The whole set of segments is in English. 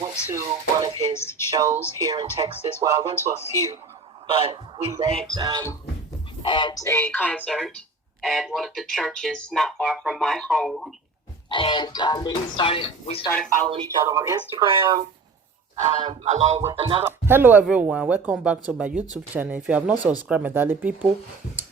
went to one of his shows here in Texas. Well, I went to a few, but we met at a concert at one of the churches not far from my home. And then we started following each other on Instagram, along with another. Hello everyone, welcome back to my YouTube channel. If you have not subscribed, my darling people,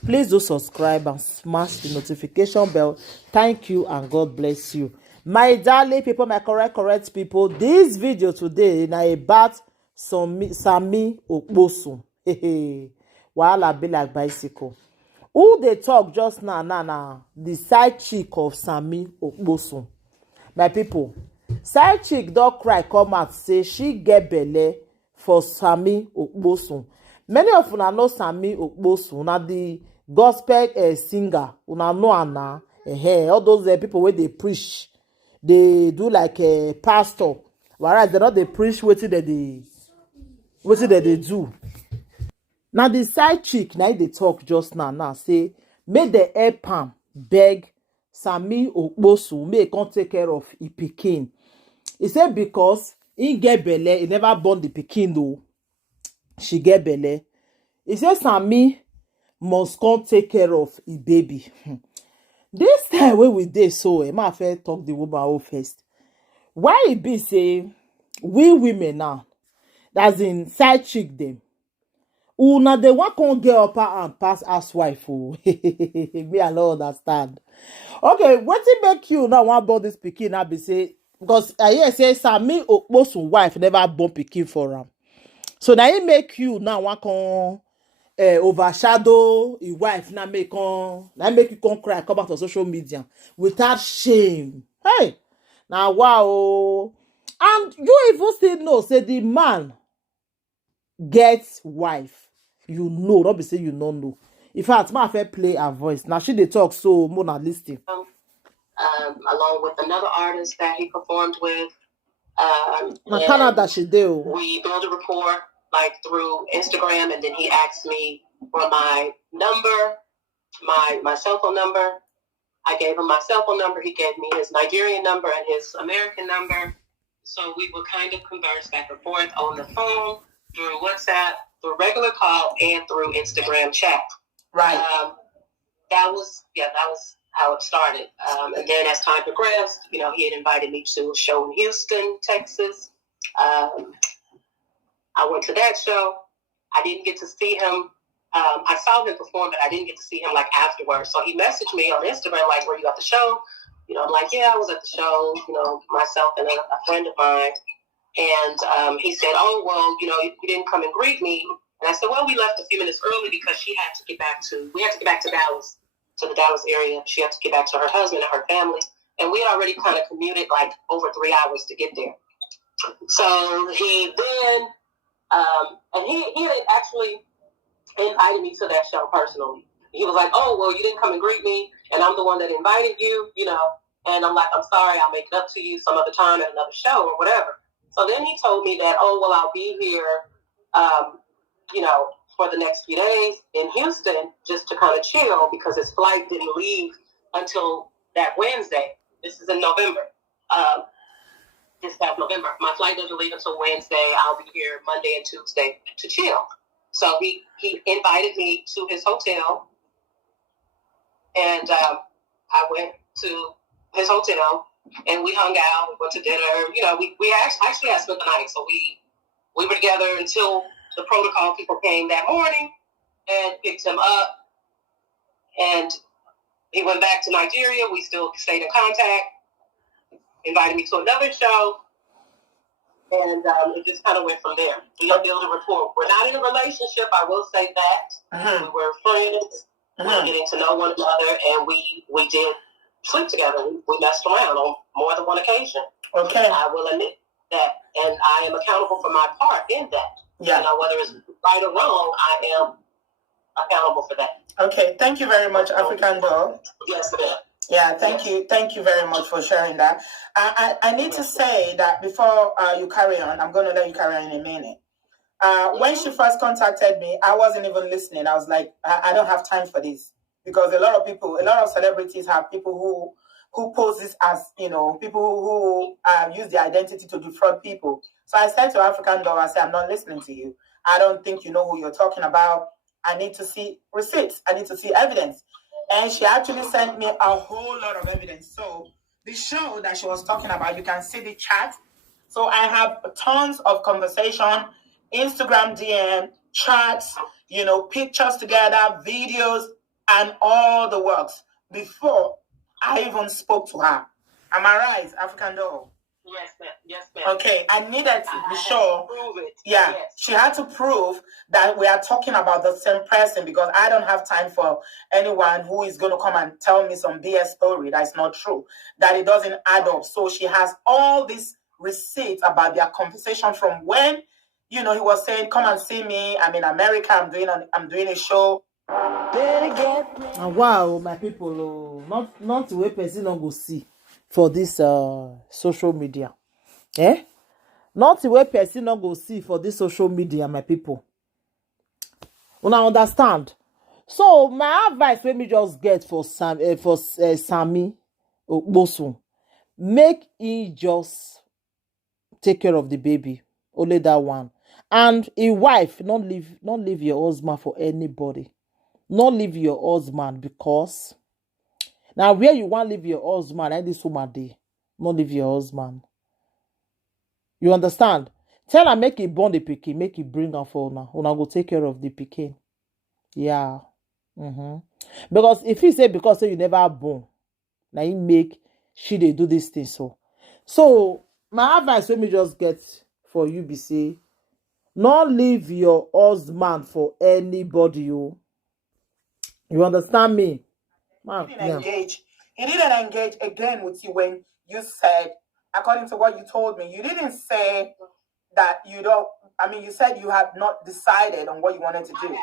please do subscribe and smash the notification bell. Thank you and God bless you. My darling people, my correct people, this video today na about Sammy Okposo. Wahala be like bicycle. Who they talk just now, the side chick of Sammy Okposo. My people, side chick don cry come out say she get belle for Sammy Okposo. Many of una know Sammy Okposo, na the gospel singer. Una know Anna, all those people where they preach, they do like a pastor. Whereas they not they preach wetin they do. Now the side chick now they talk just now say make the help am beg Sammy Okposo make come take care of his pikin. He said because he get belle, he never born the pikin though. She get belle. He said Sammy must come take care of his baby. This time when we dey so, ma first talk the woman out first. Why it be say we women now, that's in side chick them. Una the one can't get up and pass housewife. Oh, me I don't understand. Okay, what it make you now want about this pikin? I be say because I hear say Sammy Okposo wife never born pikin for him. So now it make you now want can overshadow his wife. Now make you come cry, come back to social media without shame. Hey, now wow, and you even still know say the man gets wife. You know, not be say you don't know. In fact, my fair play her voice. Now she dey talk so more than listening. Along with another artist that he performed with. Canada she do. We built a rapport like through Instagram, and then he asked me for my number, my cell phone number. I gave him my cell phone number. He gave me his Nigerian number and his American number. So we would kind of converse back and forth on the phone, through WhatsApp, through regular call, and through Instagram chat. Right. That was how it started. And then as time progressed, he had invited me to a show in Houston, Texas. I went to that show. I didn't get to see him. I saw him perform, but I didn't get to see him like afterwards. So he messaged me on Instagram, like, were you at the show? I'm like, yeah, I was at the show, myself and a friend of mine. And he said, oh, well, you didn't come and greet me. And I said, well, we left a few minutes early because we had to get back to Dallas, to the Dallas area. She had to get back to her husband and her family. And we had already kind of commuted like over 3 hours to get there. So he then, and he had actually invited me to that show personally. He was like, oh, well, you didn't come and greet me, and I'm the one that invited you, And I'm like, I'm sorry, I'll make it up to you some other time at another show or whatever. So then he told me that, oh, well, I'll be here, for the next few days in Houston just to kind of chill because his flight didn't leave until that Wednesday. This is in November. This past November. My flight doesn't leave until Wednesday. I'll be here Monday and Tuesday to chill. So he invited me to his hotel, and I went to his hotel, and we hung out. We went to dinner. We actually had spent the night, so we were together until the protocol people came that morning and picked him up. And he went back to Nigeria. We still stayed in contact. Invited me to another show. And it just kind of went from there. We built a rapport. We're not in a relationship, I will say that. We were friends. We were getting to know one another, and we did sleep together. We messed around on more than one occasion. Okay. I will admit that. And I am accountable for my part in that. Yeah. Whether it's right or wrong, I am accountable for that. Okay. Thank you very much, African Doll. Yes, ma'am. Yeah, thank you. Thank you very much for sharing that. I need to say that before you carry on, I'm going to let you carry on in a minute. When she first contacted me, I wasn't even listening. I was like, I don't have time for this. Because a lot of celebrities have people who who poses as, people who use their identity to defraud people. So I said to African Doll, I said, I'm not listening to you. I don't think you know who you're talking about. I need to see receipts. I need to see evidence. And she actually sent me a whole lot of evidence. So the show that she was talking about, you can see the chat. So I have tons of conversation, Instagram DM, chats, pictures together, videos, and all the works before I even spoke to her. Am I right, African Doll? Yes, ma'am. Yes, ma'am. Okay, I needed to be sure. Prove it. Yeah, yes. She had to prove that we are talking about the same person, because I don't have time for anyone who is going to come and tell me some BS story that's not true, that it doesn't add up. So she has all these receipts about their conversation from when, he was saying, come and see me. I'm in America. I'm doing a show. Wow, my people, not the way person don't go see for this social media. Not the way person don't go see for this social media, my people. Una understand? So my advice, let me just get for Sammy Okposo, make he just take care of the baby, only that one, and a wife, not leave your husband for anybody, not leave your husband, because now where you want leave your husband, and this woman dey, not leave your husband. You understand? Tell her make he born the pikin, make he bring her for una go take care of the pikin. Yeah. Because if he say because say you never born, now he make she dey do this thing so my advice let me just get for you be say, not leave your husband for anybody. You understand me? Man, He didn't engage again with you when you said, according to what you told me, you didn't say that you said you had not decided on what you wanted to do.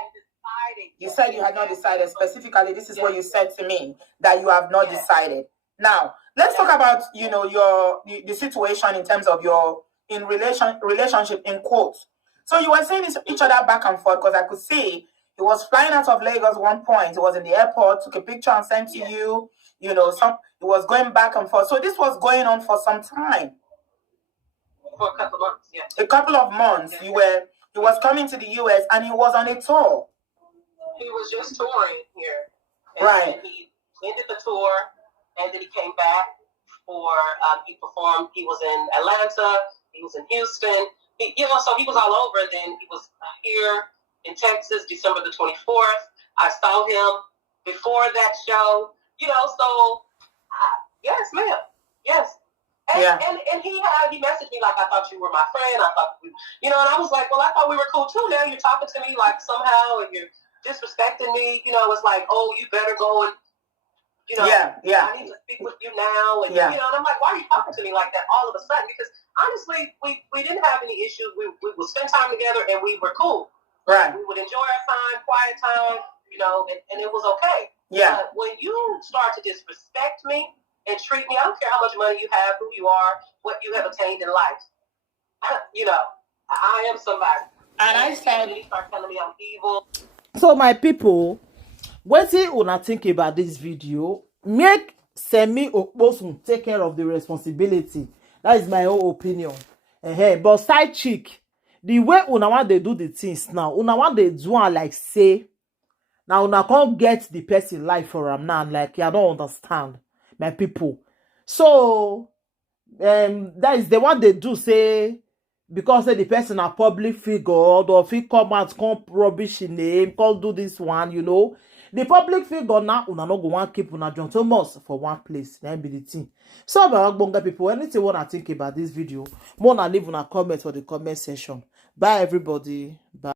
You said you had not decided specifically. This is what you said to me, that you have not decided. Now, let's talk about, the situation in terms of your relationship in quotes. So you were saying each other back and forth, because I could see he was flying out of Lagos one point. He was in the airport, took a picture and sent to you. He was going back and forth. So this was going on for some time. For a couple of months, yeah. A couple of months. He was coming to the US and he was on a tour. He was just touring here. Right. And he ended the tour, and then he came back he performed. He was in Atlanta. He was in Houston. So he was all over. And then he was here in Texas, December the 24th. I saw him before that show. So yes, ma'am. Yes. And he messaged me like, I thought you were my friend. I thought and I was like, well, I thought we were cool too. Now you're talking to me like somehow, and you're disrespecting me. It's like, oh, you better go and, I need to speak with you now. And, and I'm like, why are you talking to me like that all of a sudden? Because honestly, we didn't have any issues. We would spend time together and we were cool. Right. We would enjoy our time, quiet time, and it was okay. Yeah. But when you start to disrespect me and treat me, I don't care how much money you have, who you are, what you have attained in life. I am somebody. And I said, you start telling me I'm evil. So my people, what do you think about this video? Make Sammy Okposo take care of the responsibility. That is my own opinion. But side chick, the way una want they do the things now, una want they do like say, now una can't get the person life for him now. Like, I don't understand, my people. So that is the one they do say, because the person a public figure, or if he come out, come rubbish in name, come do this one, the public figure now, una no go want keep una John Thomas for one place. That be the thing. So, my people, anything wanna think about this video, more leave una comment for the comment section. Bye, everybody. Bye.